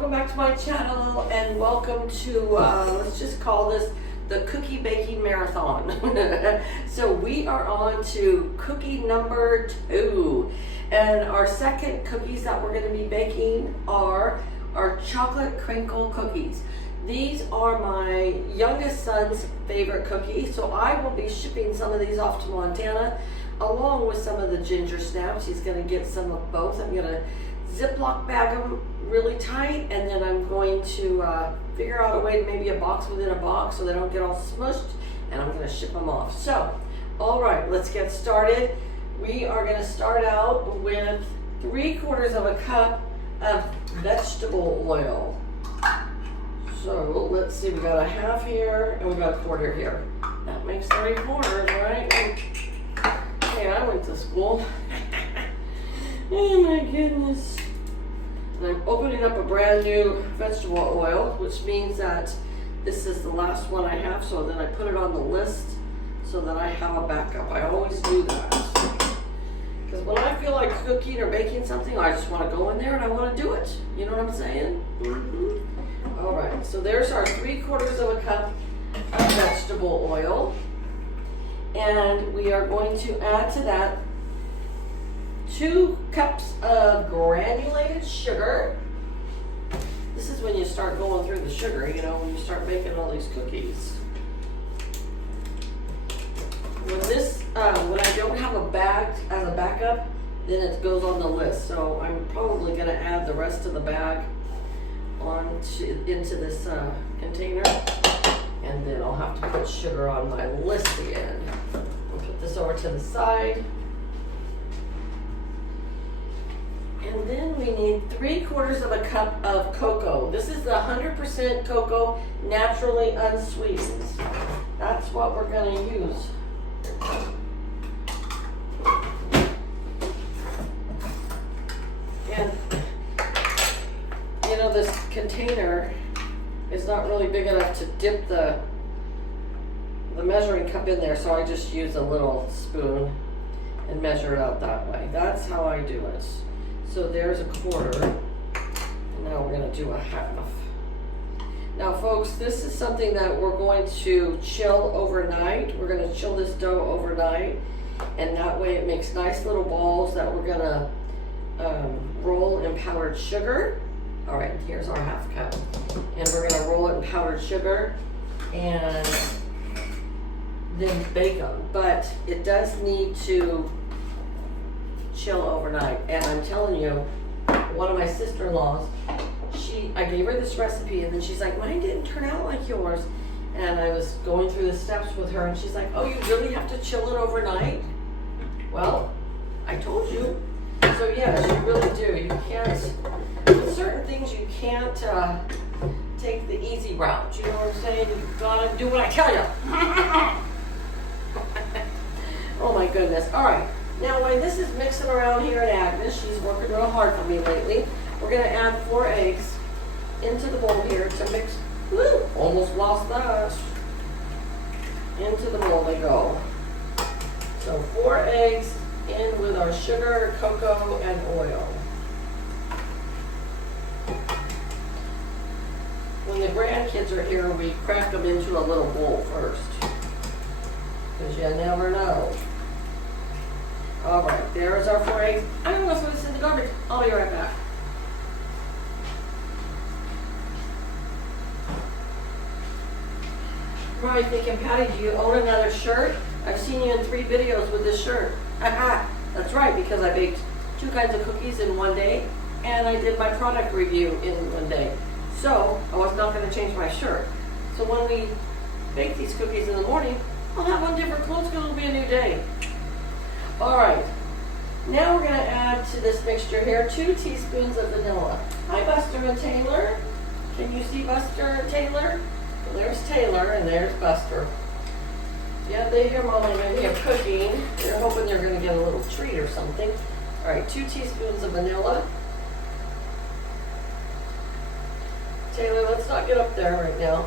welcome back to my channel and welcome to, let's just call this the cookie baking marathon. So we are on to cookie number 2. And our second cookies that we're going to be baking are our chocolate crinkle cookies. These are my youngest son's favorite cookies, so I will be shipping some of these off to Montana along with some of the ginger snaps. He's going to get some of both. I'm going to Ziploc bag them really tight, and then I'm going to figure out a way to maybe a box within a box so they don't get all smushed, and I'm going to ship them off. So, all right, let's get started. We are going to start out with 3/4 of a cup of vegetable oil. So let's see, we got a half here and we got a 1/4 here. That makes 3/4, right? Hey, I went to school. Oh my goodness. And I'm opening up a brand new vegetable oil, which means that this is the last one I have, so then I put it on the list so that I have a backup. I always do that. Because when I feel like cooking or baking something, I just want to go in there and I want to do it. You know what I'm saying? Mm-hmm. All right, so there's our 3/4 of a cup of vegetable oil. And we are going to add to that 2 cups of granulated sugar. This is when you start going through the sugar, you know, when you start making all these cookies. When I don't have a bag as a backup, then it goes on the list. So I'm probably going to add the rest of the bag into this container, and then I'll have to put sugar on my list again. I'll put this over to the side. And then we need 3/4 of a cup of cocoa. This is the 100% cocoa, naturally unsweetened. That's what we're going to use. And you know, this container is not really big enough to dip the measuring cup in there, so I just use a little spoon and measure it out that way. That's how I do it. So there's a 1/4, and now we're going to do a 1/2. Now folks, this is something that we're going to chill overnight. We're going to chill this dough overnight, and that way it makes nice little balls that we're going to roll in powdered sugar. All right, here's our 1/2 cup. And we're going to roll it in powdered sugar and then bake them. But it does need to chill overnight. And I'm telling you, one of my sister-in-laws, I gave her this recipe, and then she's like, mine didn't turn out like yours. And I was going through the steps with her, and she's like, oh, you really have to chill it overnight? Well, I told you. So yes, you really do. You can't, with certain things, you can't take the easy route. You know what I'm saying? You've got to do what I tell you. Oh my goodness. All right. Now, when this is mixing around here at Agnes, she's working real hard for me lately. We're going to add 4 eggs into the bowl here to mix. Woo! Almost lost that. Into the bowl they go. So 4 eggs in with our sugar, cocoa, and oil. When the grandkids are here, we crack them into a little bowl first, because you never know. All right, there's our 4 eggs. I don't know if it's in the garbage. I'll be right back. Probably thinking, Patty, do you own another shirt? I've seen you in 3 videos with this shirt. That's right, because I baked 2 kinds of cookies in one day, and I did my product review in one day. So I was not going to change my shirt. So when we bake these cookies in the morning, I'll have on different clothes because it'll be a new day. All right, now we're going to add to this mixture here 2 teaspoons of vanilla. Hi, Buster and Taylor. Can you see Buster and Taylor? Well, there's Taylor and there's Buster. Yeah, they hear Mama and Maybe are cooking. They're hoping they're going to get a little treat or something. All right, 2 teaspoons of vanilla. Taylor, let's not get up there right now.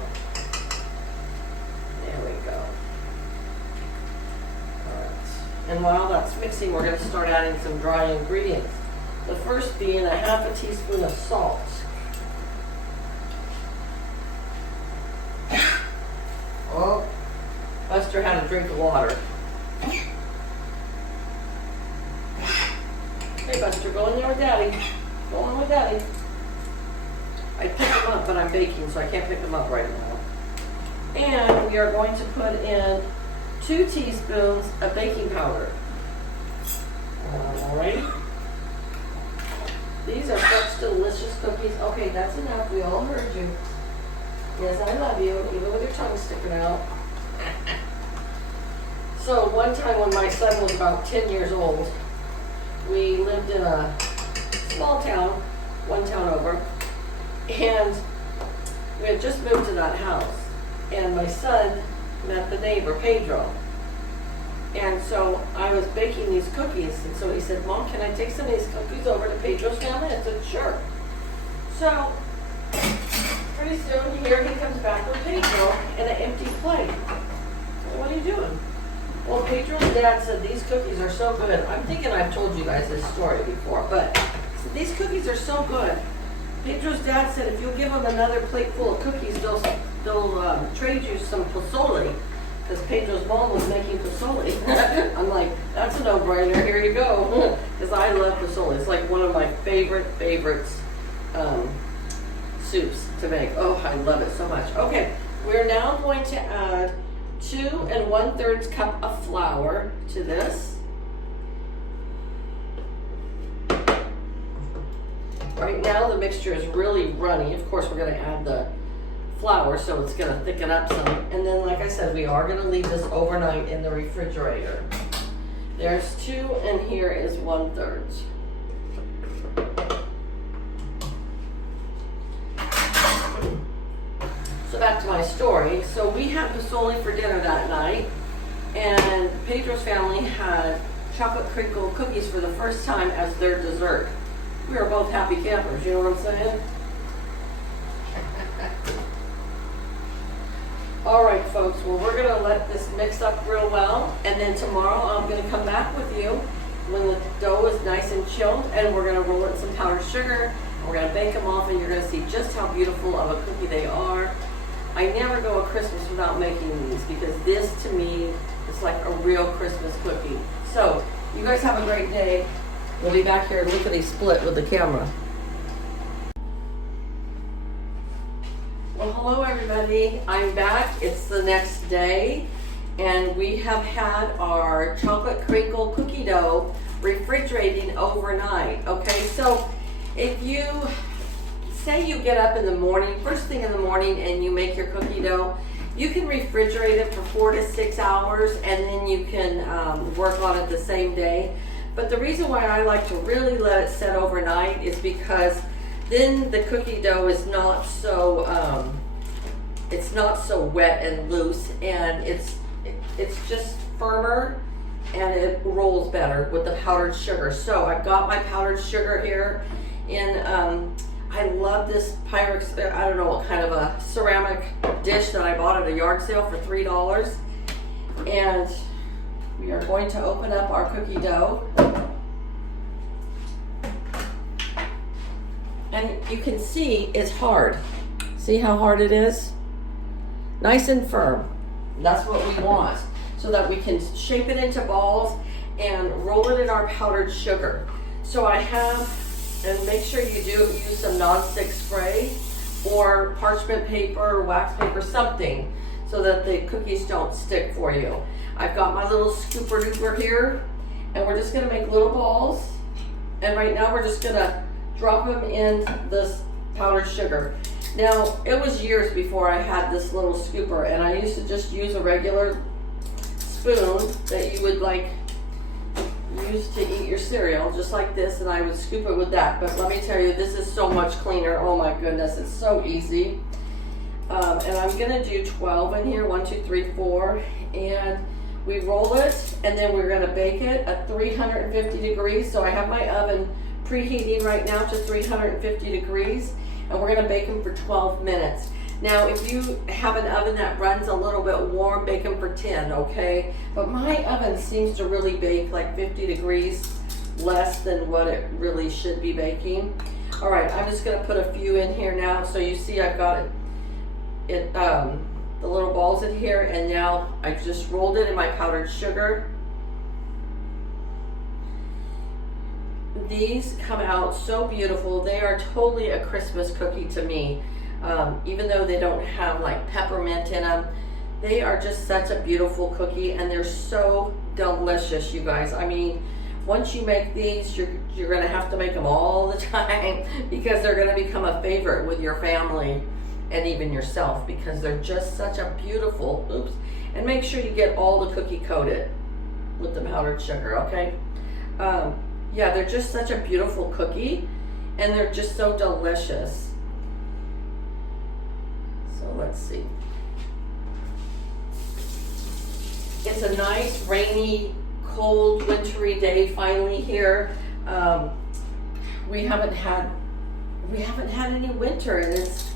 There we go. All right. And while that's mixing, we're going to start adding some dry ingredients. The first being a 1/2 teaspoon of salt. Buster had a drink of water. Hey Buster, go in there with Daddy. Go in with Daddy. I picked him up, but I'm baking, so I can't pick him up right now. And we are going to put in 2 teaspoons of baking powder. Alright. These are such delicious cookies. Okay, that's enough. We all heard you. Yes, I love you, even with your tongue sticking out. So one time when my son was about 10 years old, we lived in a small town, one town over, and we had just moved to that house. And my son met the neighbor, Pedro. And so I was baking these cookies, and so he said, Mom, can I take some of these cookies over to Pedro's family? I said, sure. So pretty soon here he comes back with Pedro and an empty plate. Said, what are you doing? Well, Pedro's dad said these cookies are so good. I'm thinking I've told you guys this story before, but these cookies are so good. Pedro's dad said if you'll give them another plate full of cookies, they'll trade you some pozole. Because Pedro's mom was making pozole. I'm like, that's a no-brainer, here you go. Because I love pozole. It's like one of my favorites soups to make. Oh, I love it so much. Okay, we're now going to add 2 1/3 cup of flour to this. Right now the mixture is really runny. Of course, we're going to add the flour, so it's going to thicken up some. And then, like I said, we are going to leave this overnight in the refrigerator. There's 2, and here is 1/3. So back to my story. So we had pozole for dinner that night, and Pedro's family had chocolate crinkle cookies for the first time as their dessert. We were both happy campers, you know what I'm saying? All right, folks, well, we're going to let this mix up real well, and then tomorrow I'm going to come back with you when the dough is nice and chilled, and we're going to roll in some powdered sugar, and we're going to bake them off, and you're going to see just how beautiful of a cookie they are. I never go a Christmas without making these, because this, to me, is like a real Christmas cookie. So, you guys have a great day. We'll be back here lickety-split with the camera. Well, hello everybody. I'm back. It's the next day, and we have had our chocolate crinkle cookie dough refrigerating overnight. Okay, so if you say you get up in the morning, first thing in the morning, and you make your cookie dough, you can refrigerate it for 4 to 6 hours, and then you can work on it the same day. But the reason why I like to really let it set overnight is because then the cookie dough is not so wet and loose, and it's just firmer, and it rolls better with the powdered sugar. So I've got my powdered sugar here, and I love this Pyrex, I don't know what kind of a ceramic dish that I bought at a yard sale for $3. And we are going to open up our cookie dough. And you can see it's hard. See how hard it is? Nice and firm. That's what we want, so that we can shape it into balls and roll it in our powdered sugar. So I have, and make sure you do use some non-stick spray or parchment paper or wax paper, something, so that the cookies don't stick for you. I've got my little scooper duper here, and we're just gonna make little balls. And right now we're just gonna drop them in this powdered sugar. Now, it was years before I had this little scooper, and I used to just use a regular spoon that you would like use to eat your cereal, just like this, and I would scoop it with that. But let me tell you, this is so much cleaner. Oh my goodness, it's so easy. And I'm gonna do 12 in here, 1, 2, 3, 4, and we roll it, and then we're gonna bake it at 350 degrees. So I have my oven preheating right now to 350 degrees, and we're gonna bake them for 12 minutes. Now, if you have an oven that runs a little bit warm, bake them for 10, okay? But my oven seems to really bake like 50 degrees less than what it really should be baking. All right, I'm just gonna put a few in here now. So you see I've got it the little balls in here, and now I just rolled it in my powdered sugar. These come out so beautiful. They are totally a Christmas cookie to me. Even though they don't have like peppermint in them, they are just such a beautiful cookie, and they're so delicious, you guys. I mean, once you make these, you're gonna have to make them all the time because they're gonna become a favorite with your family and even yourself, because they're just such a beautiful, and make sure you get all the cookie coated with the powdered sugar, okay? Yeah, they're just such a beautiful cookie, and they're just so delicious. So let's see. It's a nice, rainy, cold, wintry day finally here. We haven't had any winter, and it's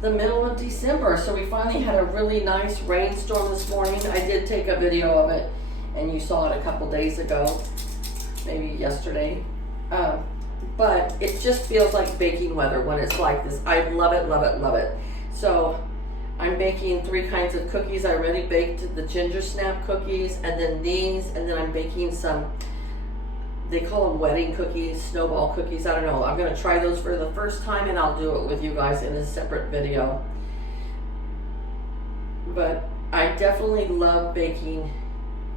the middle of December, so we finally had a really nice rainstorm this morning. I did take a video of it, and you saw it a couple days ago, maybe yesterday. But it just feels like baking weather when it's like this. I love it, love it, love it. So I'm baking 3 kinds of cookies. I already baked the ginger snap cookies, and then these, and then I'm baking some, they call them wedding cookies, snowball cookies. I don't know. I'm going to try those for the first time, and I'll do it with you guys in a separate video. But I definitely love baking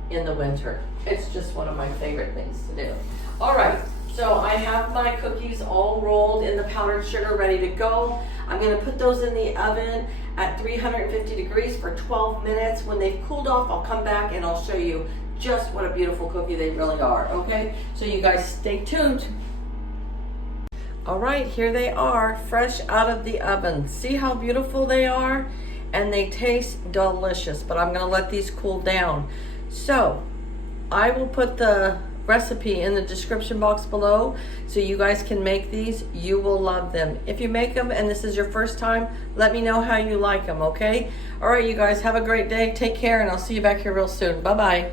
in the winter. It's just one of my favorite things to do. All right, so I have my cookies all rolled in the powdered sugar, ready to go. I'm going to put those in the oven at 350 degrees for 12 minutes. When they've cooled off, I'll come back and I'll show you just what a beautiful cookie they really are, okay? So you guys stay tuned. All right, here they are, fresh out of the oven. See how beautiful they are? And they taste delicious, but I'm gonna let these cool down. So I will put the recipe in the description box below so you guys can make these. You will love them. If you make them and this is your first time, let me know how you like them, okay? All right, you guys, have a great day. Take care, and I'll see you back here real soon. Bye-bye.